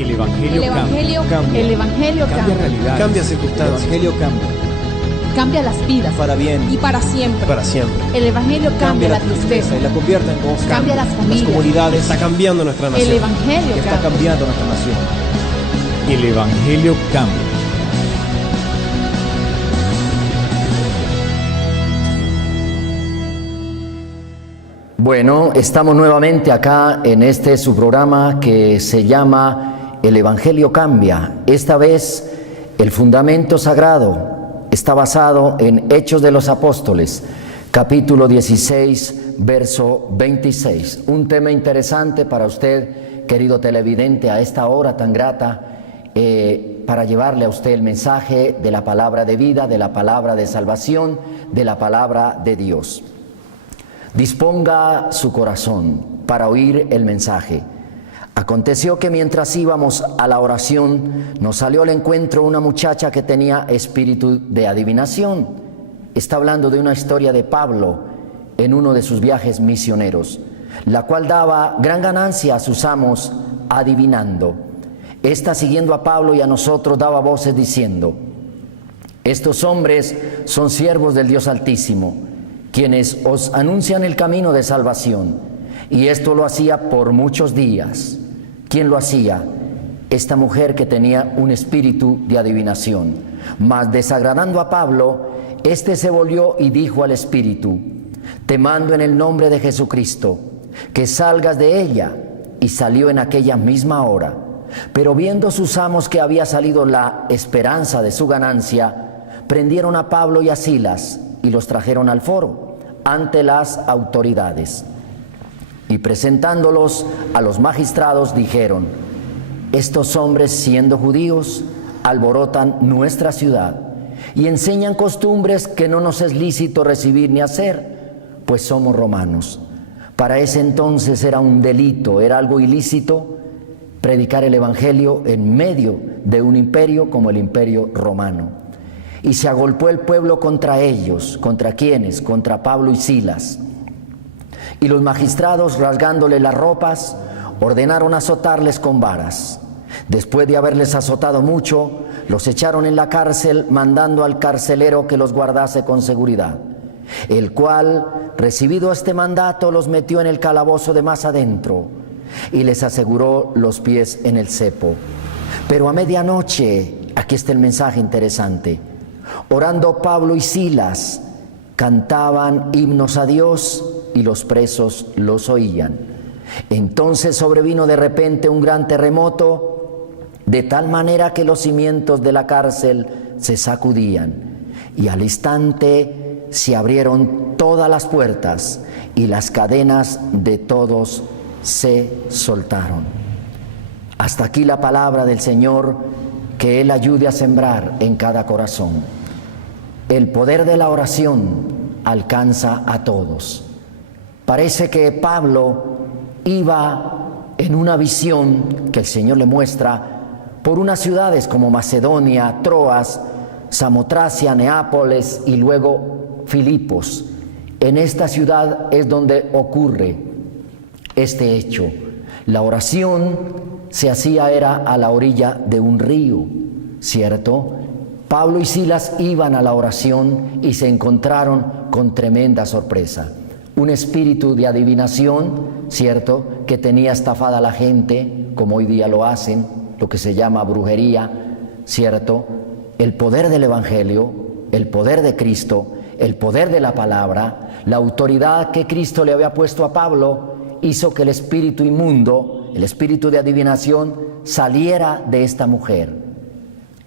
El Evangelio cambia. El Evangelio Cambia realidades. Cambia El circunstancias. Evangelio cambia. cambia las vidas Para bien. y para siempre. Para siempre. El Evangelio cambia la tristeza, y la convierte en gozo. cambia las Las familias. comunidades. Está cambiando nuestra El nación. Evangelio Está cambia. cambiando nuestra nación. El Evangelio cambia. Bueno, estamos nuevamente acá en este su programa que se llama El Evangelio Cambia. Esta vez el fundamento sagrado está basado en Hechos de los Apóstoles, capítulo 16, verso 26. Un tema interesante para usted, querido televidente, a esta hora tan grata, para llevarle a usted el mensaje de la palabra de vida, de la palabra de salvación, de la palabra de Dios. Disponga su corazón para oír el mensaje. Aconteció que mientras íbamos a la oración, nos salió al encuentro una muchacha que tenía espíritu de adivinación. Está hablando de una historia de Pablo en uno de sus viajes misioneros, la cual daba gran ganancia a sus amos adivinando. Esta, siguiendo a Pablo y a nosotros, daba voces diciendo: estos hombres son siervos del Dios Altísimo, quienes os anuncian el camino de salvación. Y esto lo hacía por muchos días. ¿Quién lo hacía? Esta mujer que tenía un espíritu de adivinación. Mas desagradando a Pablo, éste se volvió y dijo al espíritu: te mando en el nombre de Jesucristo, que salgas de ella. Y salió en aquella misma hora. Pero viendo sus amos que había salido la esperanza de su ganancia, prendieron a Pablo y a Silas y los trajeron al foro ante las autoridades. Y presentándolos a los magistrados dijeron: estos hombres, siendo judíos, alborotan nuestra ciudad y enseñan costumbres que no nos es lícito recibir ni hacer, pues somos romanos. Para ese entonces era un delito, era algo ilícito predicar el evangelio en medio de un imperio como el Imperio Romano. Y se agolpó el pueblo contra ellos. ¿Contra quiénes? Contra Pablo y Silas. Y los magistrados, rasgándole las ropas, ordenaron azotarles con varas. Después de haberles azotado mucho, los echaron en la cárcel, mandando al carcelero que los guardase con seguridad, el cual, recibido este mandato, los metió en el calabozo de más adentro y les aseguró los pies en el cepo. Pero a medianoche, aquí está el mensaje interesante, orando Pablo y Silas, cantaban himnos a Dios y los presos los oían. Entonces sobrevino de repente un gran terremoto, de tal manera que los cimientos de la cárcel se sacudían, y al instante se abrieron todas las puertas y las cadenas de todos se soltaron. Hasta aquí la palabra del Señor, que Él ayude a sembrar en cada corazón. El poder de la oración alcanza a todos. Parece que Pablo iba en una visión que el Señor le muestra por unas ciudades como Macedonia, Troas, Samotracia, Neápolis y luego Filipos. En esta ciudad es donde ocurre este hecho. La oración se hacía era a la orilla de un río, ¿cierto? Pablo y Silas iban a la oración y se encontraron con tremenda sorpresa. Un espíritu de adivinación, ¿cierto?, que tenía estafada a la gente, como hoy día lo hacen, lo que se llama brujería, ¿cierto? El poder del Evangelio, el poder de Cristo, el poder de la palabra, la autoridad que Cristo le había puesto a Pablo, hizo que el espíritu inmundo, el espíritu de adivinación, saliera de esta mujer.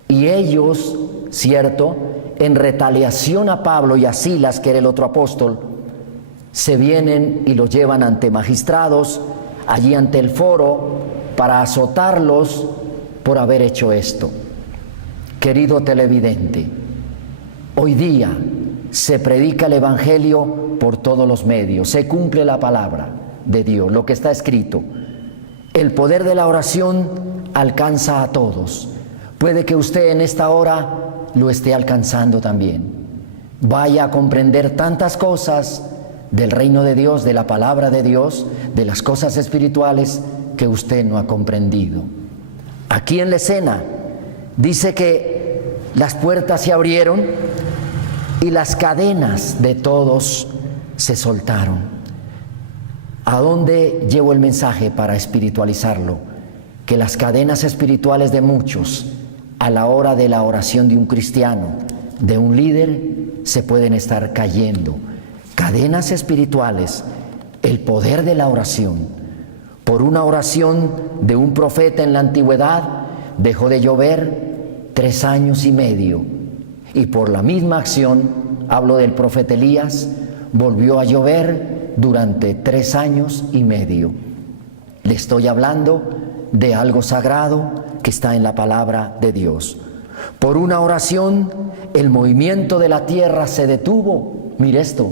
Y ellos, ¿cierto?, en retaliación a Pablo y a Silas, que era el otro apóstol, se vienen y los llevan ante magistrados, allí ante el foro, para azotarlos por haber hecho esto. Querido televidente, hoy día se predica el Evangelio por todos los medios, se cumple la palabra de Dios, lo que está escrito. El poder de la oración alcanza a todos. Puede que usted en esta hora lo esté alcanzando también. Vaya a comprender tantas cosas del reino de Dios, de la palabra de Dios, de las cosas espirituales que usted no ha comprendido. Aquí en la escena dice que las puertas se abrieron y las cadenas de todos se soltaron. ¿A dónde llevo el mensaje para espiritualizarlo? Que las cadenas espirituales de muchos, a la hora de la oración de un cristiano, de un líder, se pueden estar cayendo. Cadenas espirituales, el poder de la oración. Por una oración de un profeta en la antigüedad, dejó de llover 3 años y medio. Y por la misma acción, hablo del profeta Elías, volvió a llover durante 3 años y medio. Le estoy hablando de algo sagrado que está en la palabra de Dios. Por una oración, el movimiento de la tierra se detuvo. Mire esto,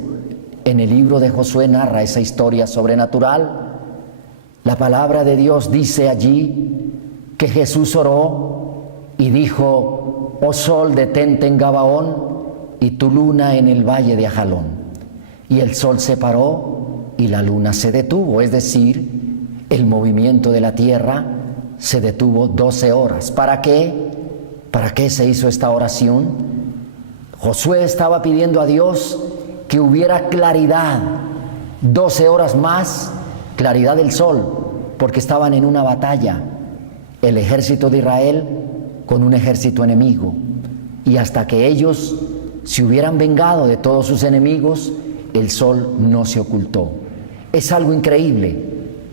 en el libro de Josué narra esa historia sobrenatural. La palabra de Dios dice allí que Jesús oró y dijo: oh sol, detente en Gabaón, y tu luna en el valle de Ajalón. Y el sol se paró y la luna se detuvo, es decir, el movimiento de la tierra se detuvo 12 horas. ¿Para qué? ¿Para qué se hizo esta oración? Josué estaba pidiendo a Dios que hubiera claridad, 12 horas más, claridad del sol, porque estaban en una batalla, el ejército de Israel con un ejército enemigo, y hasta que ellos se hubieran vengado de todos sus enemigos, el sol no se ocultó. Es algo increíble,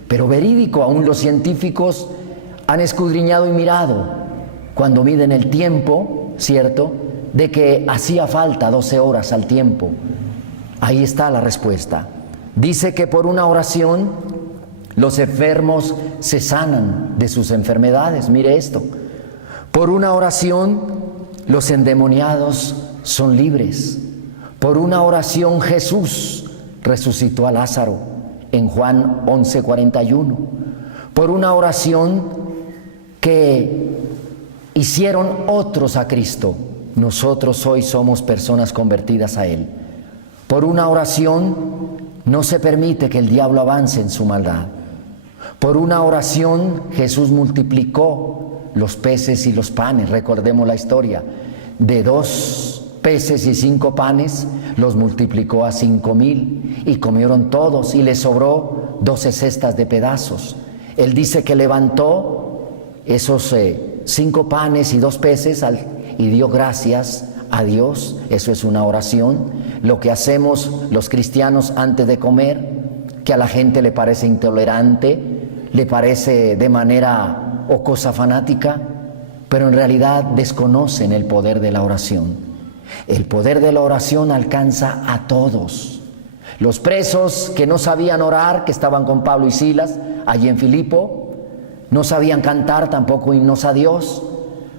pero verídico. Aún los científicos han escudriñado y mirado cuando miden el tiempo, ¿cierto?, de que hacía falta 12 horas al tiempo. Ahí está la respuesta. Dice que por una oración los enfermos se sanan de sus enfermedades. Mire esto. Por una oración los endemoniados son libres. Por una oración Jesús resucitó a Lázaro en Juan 11:41. Por una oración que hicieron otros a Cristo, nosotros hoy somos personas convertidas a Él. Por una oración no se permite que el diablo avance en su maldad. Por una oración Jesús multiplicó los peces y los panes. Recordemos la historia de 2 peces y 5 panes, los multiplicó a 5,000 y comieron todos y les sobró 12 cestas de pedazos. Él dice que levantó esos 5 panes y 2 peces y dio gracias a Dios. Eso es una oración. Lo que hacemos los cristianos antes de comer, que a la gente le parece intolerante, le parece de manera o cosa fanática, pero en realidad desconocen el poder de la oración. El poder de la oración alcanza a todos. Los presos que no sabían orar, que estaban con Pablo y Silas allí en Filipo, no sabían cantar tampoco himnos a Dios,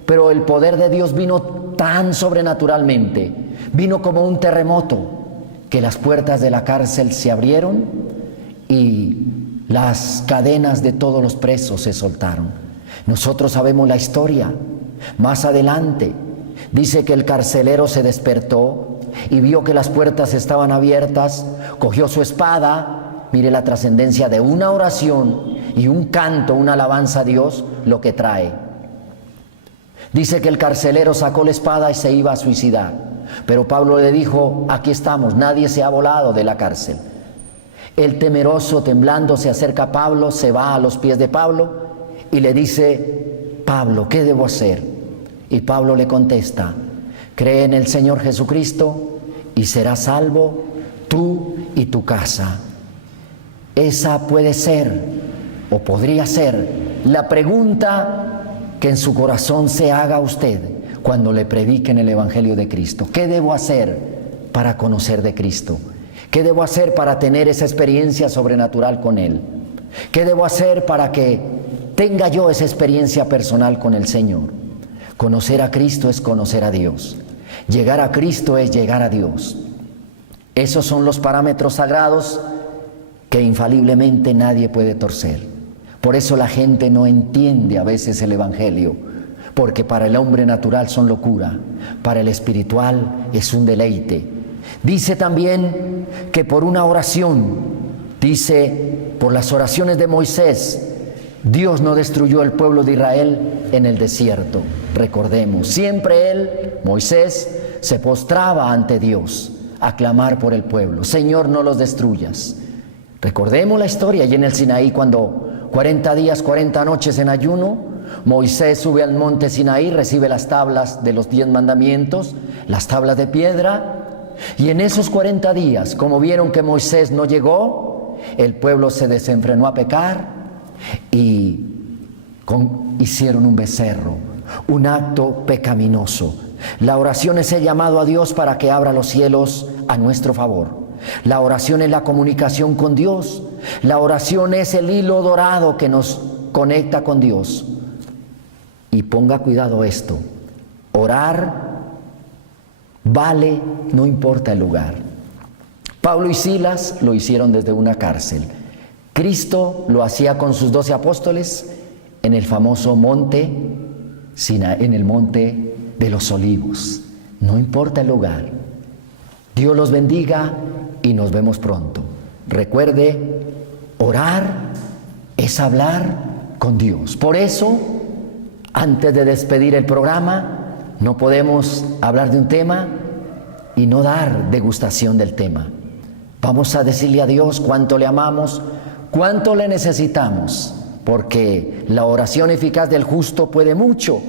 pero el poder de Dios vino tan sobrenaturalmente, vino como un terremoto, que las puertas de la cárcel se abrieron y las cadenas de todos los presos se soltaron. Nosotros sabemos la historia. Más adelante dice que el carcelero se despertó y vio que las puertas estaban abiertas, cogió su espada. Mire la trascendencia de una oración y un canto, una alabanza a Dios, lo que trae. Dice que el carcelero sacó la espada y se iba a suicidar, pero Pablo le dijo: aquí estamos, nadie se ha volado de la cárcel. El temeroso, temblando, se acerca a Pablo, se va a los pies de Pablo y le dice: Pablo, ¿qué debo hacer? Y Pablo le contesta: cree en el Señor Jesucristo y serás salvo tú y tu casa. Esa puede ser, o podría ser, la pregunta que en su corazón se haga a usted cuando le prediquen el Evangelio de Cristo. ¿Qué debo hacer para conocer de Cristo? ¿Qué debo hacer para tener esa experiencia sobrenatural con Él? ¿Qué debo hacer para que tenga yo esa experiencia personal con el Señor? Conocer a Cristo es conocer a Dios. Llegar a Cristo es llegar a Dios. Esos son los parámetros sagrados que infaliblemente nadie puede torcer. Por eso la gente no entiende a veces el Evangelio, porque para el hombre natural son locura, para el espiritual es un deleite. Dice también que por una oración, dice, por las oraciones de Moisés, Dios no destruyó el pueblo de Israel en el desierto. Recordemos, siempre él, Moisés, se postraba ante Dios a clamar por el pueblo. Señor, no los destruyas. Recordemos la historia allí en el Sinaí, cuando 40 días, 40 noches en ayuno, Moisés sube al monte Sinaí, recibe las tablas de los 10 mandamientos, las tablas de piedra, y en esos 40 días, como vieron que Moisés no llegó, el pueblo se desenfrenó a pecar y hicieron un becerro, un acto pecaminoso. La oración es el llamado a Dios para que abra los cielos a nuestro favor. La oración es la comunicación con Dios. La oración es el hilo dorado que nos conecta con Dios. Y ponga cuidado esto: orar vale, no importa el lugar. Pablo y Silas lo hicieron desde una cárcel. Cristo lo hacía con sus 12 apóstoles en el famoso monte, en el monte de los Olivos. No importa el lugar. Dios los bendiga y nos vemos pronto. Recuerde, orar es hablar con Dios. Por eso, antes de despedir el programa, no podemos hablar de un tema y no dar degustación del tema. Vamos a decirle a Dios cuánto le amamos, cuánto le necesitamos, porque la oración eficaz del justo puede mucho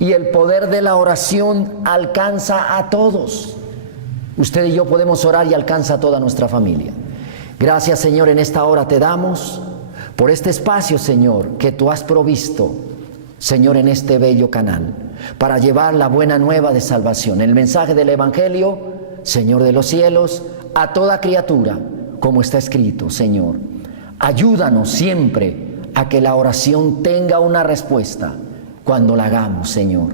y el poder de la oración alcanza a todos. Usted y yo podemos orar y alcanza a toda nuestra familia. Gracias, Señor, en esta hora te damos por este espacio, Señor, que tú has provisto, Señor, en este bello canal, para llevar la buena nueva de salvación, el mensaje del Evangelio, Señor de los cielos, a toda criatura, como está escrito, Señor. Ayúdanos siempre a que la oración tenga una respuesta cuando la hagamos, Señor.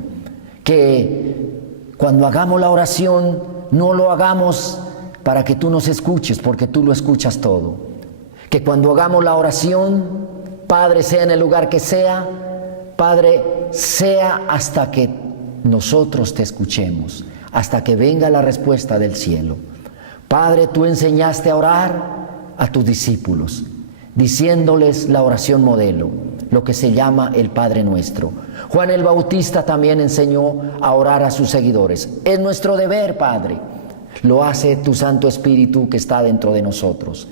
Que cuando hagamos la oración no lo hagamos para que tú nos escuches, porque tú lo escuchas todo. Que cuando hagamos la oración, Padre, sea en el lugar que sea, Padre, sea hasta que nosotros te escuchemos, hasta que venga la respuesta del cielo. Padre, tú enseñaste a orar a tus discípulos, diciéndoles la oración modelo, lo que se llama el Padre Nuestro. Juan el Bautista también enseñó a orar a sus seguidores. Es nuestro deber, Padre. Lo hace tu Santo Espíritu que está dentro de nosotros.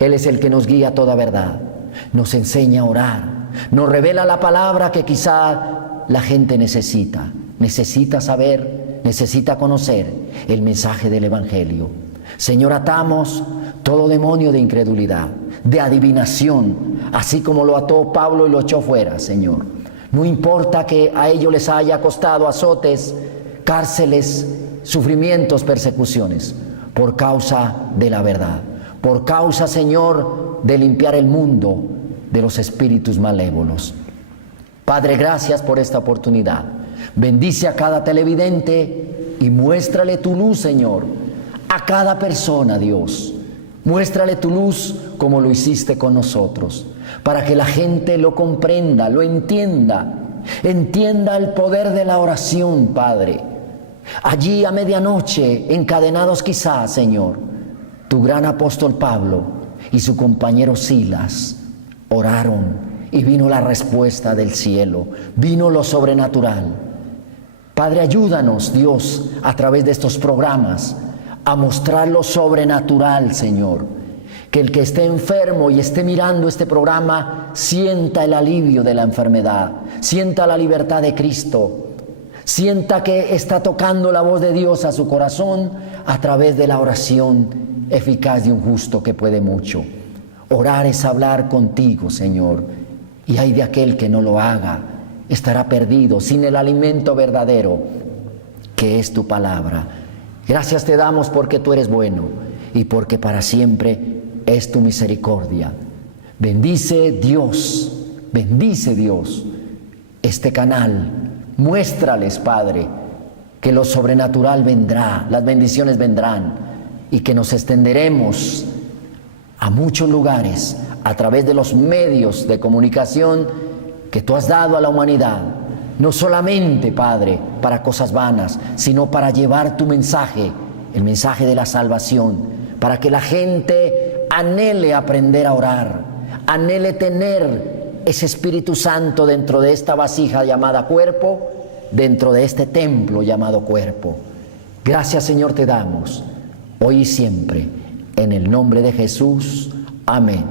Él es el que nos guía a toda verdad, nos enseña a orar, nos revela la palabra que quizá la gente necesita saber, necesita conocer el mensaje del Evangelio. Señor, atamos todo demonio de incredulidad, de adivinación, así como lo ató Pablo y lo echó fuera, Señor. No importa que a ellos les haya costado azotes, cárceles, sufrimientos, persecuciones, por causa de la verdad, por causa, Señor, de limpiar el mundo de los espíritus malévolos. Padre, gracias por esta oportunidad. Bendice a cada televidente y muéstrale tu luz, Señor, a cada persona, Dios. Muéstrale tu luz como lo hiciste con nosotros, para que la gente lo comprenda, lo entienda el poder de la oración, Padre. Allí a medianoche, encadenados quizás, Señor, tu gran apóstol Pablo y su compañero Silas oraron y vino la respuesta del cielo, vino lo sobrenatural. Padre, ayúdanos, Dios, a través de estos programas, a mostrar lo sobrenatural, Señor. Que el que esté enfermo y esté mirando este programa sienta el alivio de la enfermedad, sienta la libertad de Cristo, sienta que está tocando la voz de Dios a su corazón a través de la oración eficaz de un justo que puede mucho. Orar es hablar contigo, Señor, y ay de aquel que no lo haga, estará perdido sin el alimento verdadero que es tu palabra. Gracias te damos porque tú eres bueno y porque para siempre es tu misericordia. Bendice Dios este canal. Muéstrales, Padre, que lo sobrenatural vendrá, las bendiciones vendrán y que nos extenderemos a muchos lugares a través de los medios de comunicación que tú has dado a la humanidad. No solamente, Padre, para cosas vanas, sino para llevar tu mensaje, el mensaje de la salvación, para que la gente anhele aprender a orar, anhele tener ese Espíritu Santo dentro de esta vasija llamada cuerpo, dentro de este templo llamado cuerpo. Gracias, Señor, te damos, hoy y siempre, en el nombre de Jesús. Amén.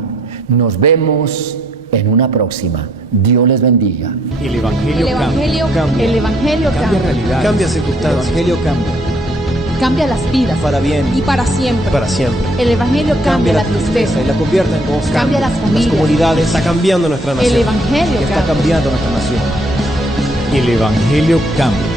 Nos vemos en una próxima. Dios les bendiga. El Evangelio cambia. El Evangelio Cambia cambia. realidades. Cambia El circunstancias. Evangelio cambia. Cambia las vidas. Para bien, Y para siempre. para siempre. El Evangelio cambia la tristeza. y la convierte en gozo. Cambia las Las familias. comunidades. Está cambiando nuestra El nación. Evangelio Está cambia. cambiando nuestra nación. El Evangelio cambia.